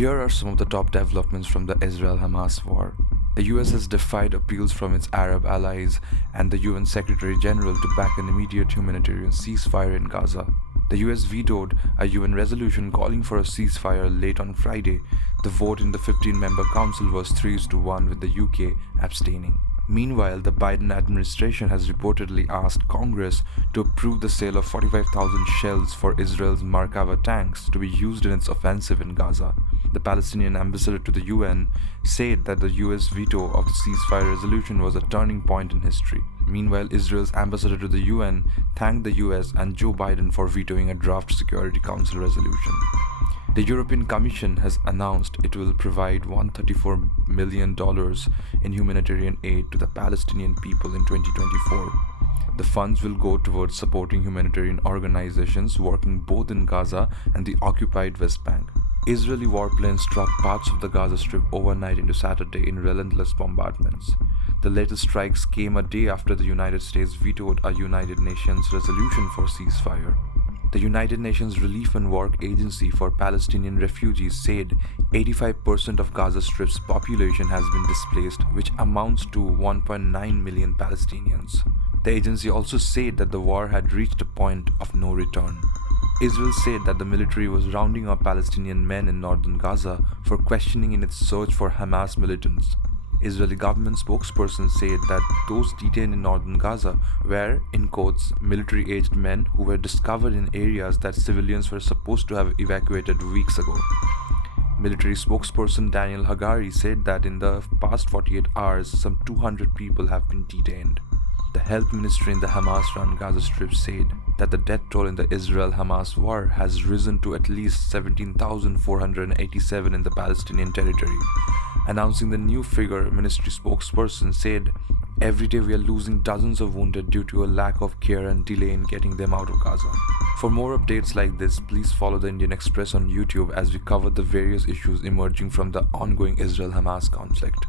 Here are some of the top developments from the Israel-Hamas war. The US has defied appeals from its Arab allies and the UN Secretary General to back an immediate humanitarian ceasefire in Gaza. The US vetoed a UN resolution calling for a ceasefire late on Friday. The vote in the 15-member council was 3-1 with the UK abstaining. Meanwhile, the Biden administration has reportedly asked Congress to approve the sale of 45,000 shells for Israel's Merkava tanks to be used in its offensive in Gaza. The Palestinian ambassador to the UN said that the US veto of the ceasefire resolution was a turning point in history. Meanwhile, Israel's ambassador to the UN thanked the US and Joe Biden for vetoing a draft Security Council resolution. The European Commission has announced it will provide $134 million in humanitarian aid to the Palestinian people in 2024. The funds will go towards supporting humanitarian organizations working both in Gaza and the occupied West Bank. Israeli warplanes struck parts of the Gaza Strip overnight into Saturday in relentless bombardments. The latest strikes came a day after the United States vetoed a United Nations resolution for ceasefire. The United Nations Relief and Work Agency for Palestinian Refugees said 85% of Gaza Strip's population has been displaced, which amounts to 1.9 million Palestinians. The agency also said that the war had reached a point of no return. Israel said that the military was rounding up Palestinian men in northern Gaza for questioning in its search for Hamas militants. Israeli government spokesperson said that those detained in northern Gaza were, in quotes, military-aged men who were discovered in areas that civilians were supposed to have evacuated weeks ago. Military spokesperson Daniel Hagari said that in the past 48 hours, some 200 people have been detained. The health ministry in the Hamas-run Gaza Strip said that the death toll in the Israel-Hamas war has risen to at least 17,487 in the Palestinian territory. Announcing the new figure, ministry spokesperson said, "Every day we are losing dozens of wounded due to a lack of care and delay in getting them out of Gaza." For more updates like this, please follow the Indian Express on YouTube as we cover the various issues emerging from the ongoing Israel-Hamas conflict.